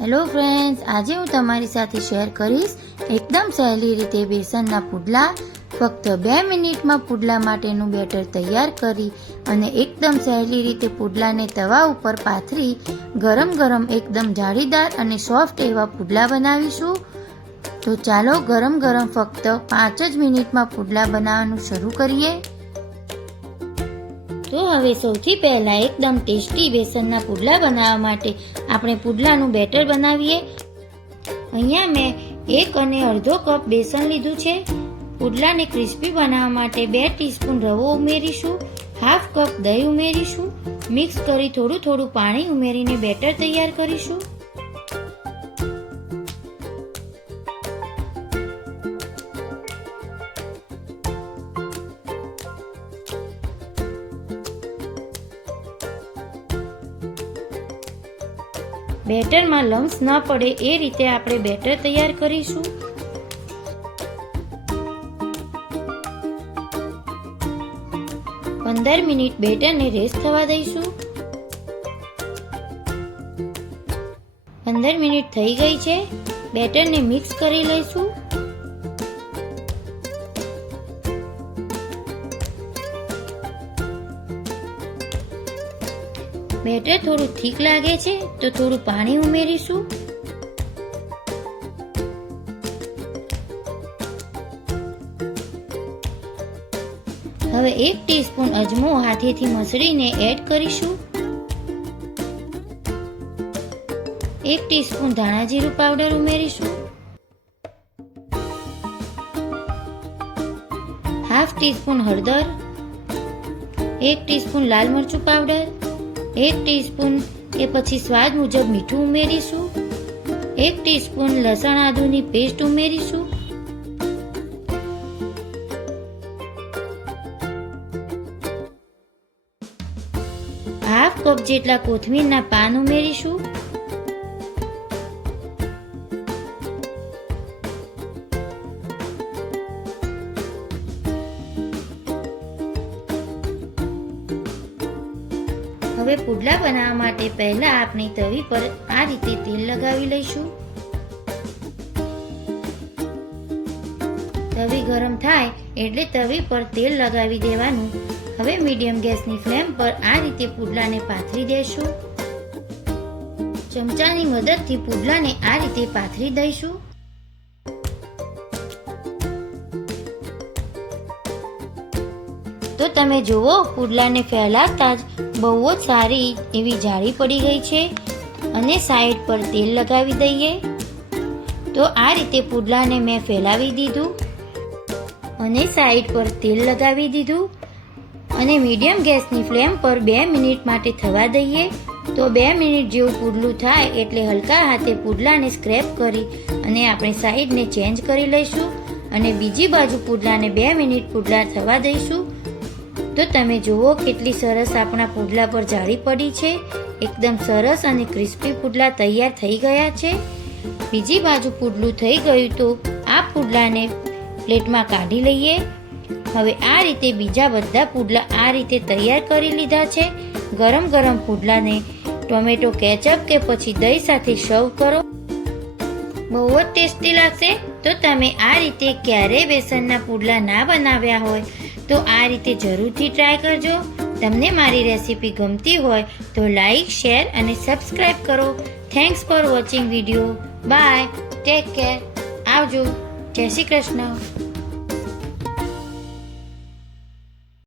Hello friends આજે હું તમારી સાથે શેર કરીશ એકદમ સહેલી રીતે બેસનના પુડલા. ફક્ત બે મિનિટમાં પુડલા માટેનું બેટર તૈયાર કરી અને એકદમ સહેલી રીતે પુડલાને તવા ઉપર પાથરી ગરમ ગરમ એકદમ જાળીદાર અને સોફ્ટ એવા પુડલા બનાવીશું. તો ચાલો ગરમ ગરમ ફક્ત પાંચ જ મિનિટમાં પુડલા બનાવવાનું શરૂ કરીએ. તો હવે સૌથી પહેલાં એકદમ ટેસ્ટી બેસનના પુડલા બનાવવા માટે આપણે પુડલાનું બેટર બનાવીએ. અહીંયા મેં એક અને અડધો કપ બેસન લીધું છે. પુડલાને ક્રિસ્પી બનાવવા માટે બે ટીસ્પૂન રવો ઉમેરીશું, હાફ કપ દહીં ઉમેરીશું, મિક્સ કરી થોડું થોડું પાણી ઉમેરીને બેટર તૈયાર કરીશું. બેટરમાં લમ્સ ન પડે એ રીતે આપણે બેટર તૈયાર કરીશું. પંદર મિનિટ બેટરને રેસ્ટ થવા દઈશું. પંદર મિનિટ થઈ ગઈ છે. બેટરને મિક્સ કરી લઈશું. બેટર થોડું ઠીક લાગે છે, તો થોડું પાણી ઉમેરીશું. હવે એક ટીસ્પૂન અજમો હાથેથી મસળીને એડ કરીશું. એક ટીસ્પૂન ધાણા જીરું પાવડર ઉમેરીશું. હાફ ટીસ્પૂન હળદર. એક ટીસ્પૂન લાલ મરચું પાવડર. એક ટીસ્પૂન કે પછી સ્વાદ મુજબ મીઠું ઉમેરીશું. એક ટીસ્પૂન લસણ આદુની પેસ્ટ ઉમેરીશું. હાફ કપ જેટલા કોથમીરના પાન ઉમેરીશું. હવે પુડલા બનાવવા માટે પહેલા આપણે તવી પર આ રીતે તેલ લગાવી લઈશું. તવી ગરમ થાય એટલે તવી પર તેલ લગાવી દેવાનું. હવે મીડિયમ ગેસની ફ્લેમ પર આ રીતે પુડલાને પાથરી દેશું. ચમચાની મદદથી પુડલાને આ રીતે પાથરી દઈશું. તો તમે જુઓ, પુડલાને ફેલાવતા જ બહુ જ સારી એવી જાળી પડી ગઈ છે અને સાઈડ પર તેલ લગાવી દઈએ. તો આ રીતે પુડલાને મેં ફેલાવી દીધું અને સાઈડ પર તેલ લગાવી દીધું અને મીડિયમ ગેસની ફ્લેમ પર બે મિનિટ માટે થવા દઈએ. તો બે મિનિટ જેવું પુડલું થાય એટલે હલકા હાથે પુડલાને સ્ક્રેપ કરી અને આપણે સાઈડને ચેન્જ કરી લઈશું અને બીજી બાજુ પુડલાને બે મિનિટ પુડલા થવા દઈશું. તો તમે જુઓ કેટલી સરસ આપણા પુડલા પર જાળી પડી છે. એકદમ સરસ અને ક્રિસ્પી પુડલા તૈયાર થઈ ગયા છે. બીજી બાજુ પુડલું થઈ ગયું તો આ પુડલાને પ્લેટમાં કાઢી લઈએ. હવે આ રીતે બીજા બધા પુડલા આ રીતે તૈયાર કરી લીધા છે. ગરમ ગરમ પુડલાને ટોમેટો કેચઅપ કે પછી દહીં સાથે સર્વ કરો. બહુ જ ટેસ્ટી લાગશે. તો તમે આ રીતે ક્યારેય બેસનના પુડલા ના બનાવ્યા હોય. તો આ રીતે જરૂરથી ટ્રાય કરજો. તમને મારી રેસીપી ગમતી હોય તો લાઈક શેર અને સબસ્ક્રાઈબ કરો. Thanks for watching video bye take care આવજો. જય શ્રી કૃષ્ણ.